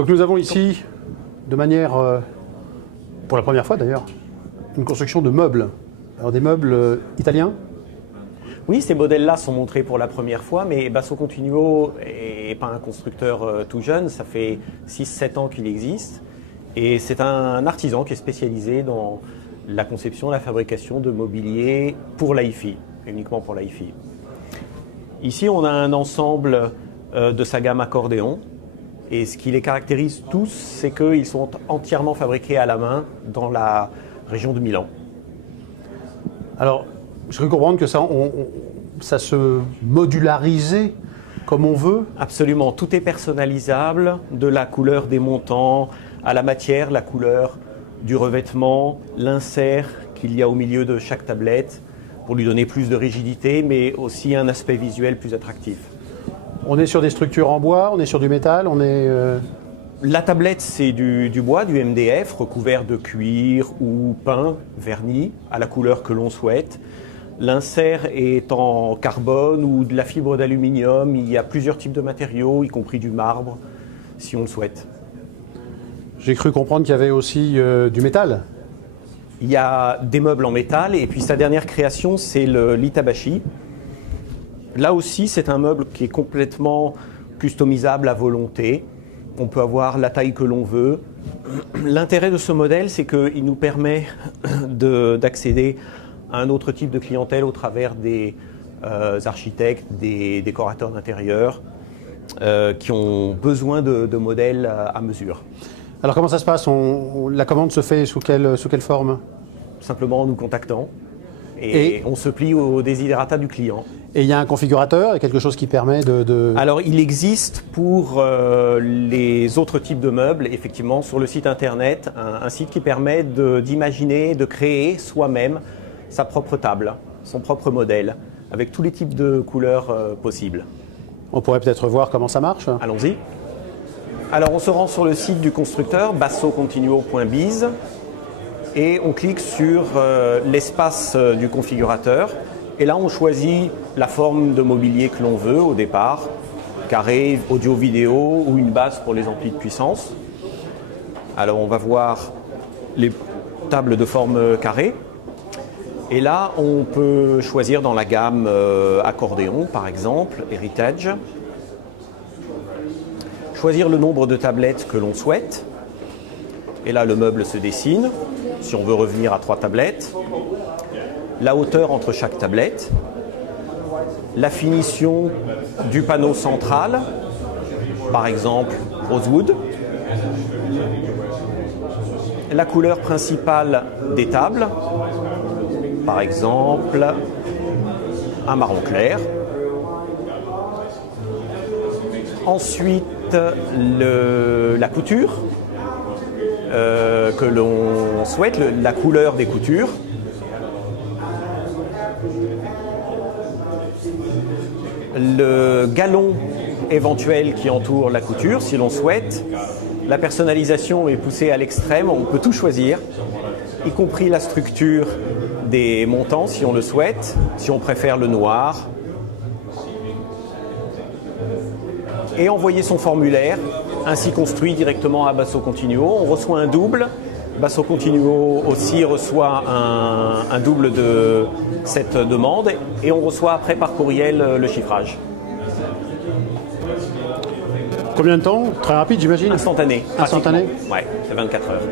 Donc nous avons ici, de manière, pour la première fois d'ailleurs, une construction de meubles. Alors des meubles italiens? Oui, ces modèles-là sont montrés pour la première fois, mais Basso Continuo n'est pas un constructeur tout jeune, ça fait 6-7 ans qu'il existe. Et c'est un artisan qui est spécialisé dans la conception, la fabrication de mobilier pour l'hi-fi, uniquement pour l'hi-fi. Ici, on a un ensemble de sa gamme accordéon. Et ce qui les caractérise tous, c'est qu'ils sont entièrement fabriqués à la main dans la région de Milan. Alors, je peux comprendre que ça se modularisait comme on veut? Absolument, tout est personnalisable, de la couleur des montants à la matière, la couleur du revêtement, l'insert qu'il y a au milieu de chaque tablette pour lui donner plus de rigidité, mais aussi un aspect visuel plus attractif. On est sur des structures en bois, on est sur du métal, on est... La tablette, c'est du bois, du MDF, recouvert de cuir ou peint, verni, à la couleur que l'on souhaite. L'insert est en carbone ou de la fibre d'aluminium. Il y a plusieurs types de matériaux, y compris du marbre, si on le souhaite. J'ai cru comprendre qu'il y avait aussi du métal. Il y a des meubles en métal, et puis sa dernière création, c'est le l'Itabashi. Là aussi, c'est un meuble qui est complètement customisable à volonté. On peut avoir la taille que l'on veut. L'intérêt de ce modèle, c'est qu'il nous permet d'accéder à un autre type de clientèle au travers des architectes, des décorateurs d'intérieur qui ont besoin de modèles à mesure. Alors comment ça se passe? La commande se fait sous quelle forme? Simplement en nous contactant. Et on se plie aux desiderata du client. Et il y a un configurateur, il y a quelque chose qui permet de... Alors, il existe pour les autres types de meubles, effectivement, sur le site internet, un site qui permet d'imaginer, de créer soi-même sa propre table, son propre modèle, avec tous les types de couleurs possibles. On pourrait peut-être voir comment ça marche? Allons-y. Alors, on se rend sur le site du constructeur, bassocontinuo.biz. Et on clique sur l'espace du configurateur. Et là, on choisit la forme de mobilier que l'on veut au départ, carré, audio-vidéo ou une base pour les amplis de puissance. Alors, on va voir les tables de forme carrée. Et là, on peut choisir dans la gamme accordéon, par exemple, Heritage. Choisir le nombre de tablettes que l'on souhaite. Et là, le meuble se dessine. Si on veut revenir à 3 tablettes, la hauteur entre chaque tablette, la finition du panneau central, par exemple rosewood, la couleur principale des tables, par exemple un marron clair, ensuite la couture, que l'on souhaite, la couleur des coutures. Le galon éventuel qui entoure la couture, si l'on souhaite. La personnalisation est poussée à l'extrême, on peut tout choisir, y compris la structure des montants, si on le souhaite, si on préfère le noir. Et envoyer son formulaire, ainsi construit directement à Basso Continuo. On reçoit un double. Basso Continuo aussi reçoit un double de cette demande et on reçoit après par courriel le chiffrage. Combien de temps? Très rapide, j'imagine? Instantané. Instantané? Ouais, c'est 24 heures.